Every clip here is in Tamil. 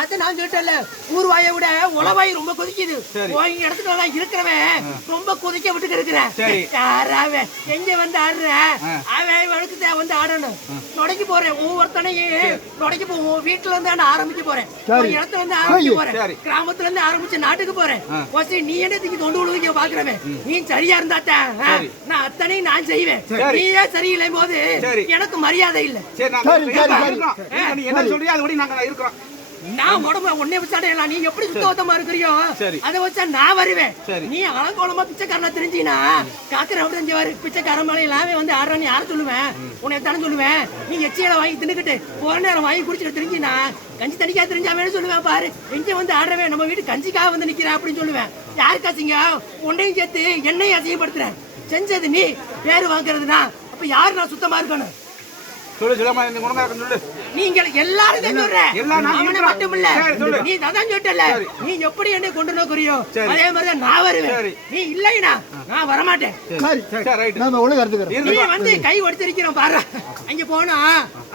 அது நான் சொல்லிட்டேன்ல, ஊர்வாயை விட உளவாய் ரொம்ப கொதிக்குது. போய் இடத்துல எல்லாம் இருக்கிறவன் ரொம்ப கொதிக்க விட்டு இருக்கிறேன். யாராவ எங்க வந்து ஆடுற அவன் வழக்கு வந்து ஆடணும். நொடைக்கு போறேன், ஒவ்வொருத்தனையும் நொடைக்கு போவோம். வீட்டுல இருந்து ஆரம்பிக்க போறேன், இடத்துல இருந்து ஆரம்பிக்க போறேன், கிராமத்துல இருந்து ஆரம்பிச்சு நாட்டுக்கு போறேன். நீ என்னத்துக்கு தொண்டு உழுவிக்க பாக்குறவன்? நீ சரியா இருந்தாத்தான் நான் அத்தனையும் நான் செய்வேன். நீயே சரியில்லை போது எனக்கு மரியாதை இல்லை. என்ன சொல்றியா அது நாங்க இருக்கிறோம். நான் உடம்பு ஒன்னே வச்சாடலாம். நீ எப்படி சுத்தமா இருக்கிறியோ அதை வச்சா நான் வருவேன். நீ அலங்கோலமா பிச்சைக்காரனா தெரிஞ்சினா காக்கிற பிச்சைக்கார மேல எல்லாமே வந்து ஆடுறான்னு யாரும் சொல்லுவேன்? உன்னை தானே சொல்லுவேன். நீ எச்சியில வாங்கி தின்னுக்கிட்டு போற நேரம் வாங்கி குடிச்சிட்டு தெரிஞ்சினா கஞ்சி தனிக்கா தெரிஞ்சாவே சொல்லுவேன். பாரு எங்க வந்து ஆடுறவேன், நம்ம வீட்டு கஞ்சிக்காக வந்து நிக்கிறேன் அப்படின்னு சொல்லுவேன். யாருக்காச்சிங்க உன்னையும் சேர்த்து என்னையும் அசிங்கப்படுத்துறேன். செஞ்சது நீ, பேரு வாங்குறதுனா அப்ப யாரு நான் சுத்தமா இருக்கணும்? நீங்க எல்லாரும் மட்டும் இல்ல, நீ அதான் சொல்லிட்டல. நீ எப்படி என்ன கொண்டு நோக்குறியோ அதே மாதிரிதான் நான் வருவேன். நீ இல்லைனா நான் வரமாட்டேன். நீ வந்து கை ஒடிச்சிருக்கிறோம் பாரு. அங்க போனா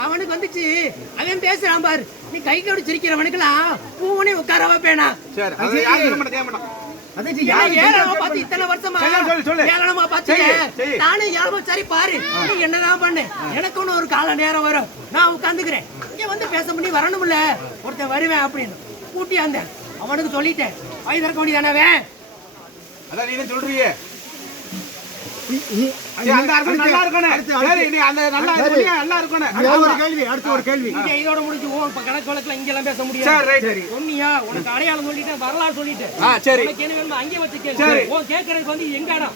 அவனுக்கு வந்துச்சு, அவன் பேசுறான் பாரு. நீ கை ஒடிச்சிருக்கிறவனுக்கெல்லாம் பூவனே உட்கார வைப்பேனா? இத்தனை வருஷமா ஏளனமா பாத்து நானும் ஏழமா. சரி பாரு நீ என்னதான் பண்ணு, எனக்கு ஒண்ணு ஒரு கால நேரம் வரும், நான் உட்காந்துக்கிறேன். இங்க வந்து பேச பண்ணி வரணும்ல, ஒருத்தன் வருவேன் அப்படின்னு கூட்டியாந்த அவனுக்கு சொல்லிட்டேன். வாய் திறக்க வேண்டியதானவே? அதான் நீ சொல்றியே நல்லா இருக்கணும். ஒரு கேள்வி இதோட முடிஞ்சு கணக்கு வழக்குல இங்க எல்லாம் பேச முடியாது. சொன்னியா உனக்கு அடையாளம் சொல்லிட்டேன், வரலாறு சொல்லிட்டேன். என்ன வேணுமோ அங்கே வச்சு கேட்கறதுக்கு வந்து எங்க இடம்?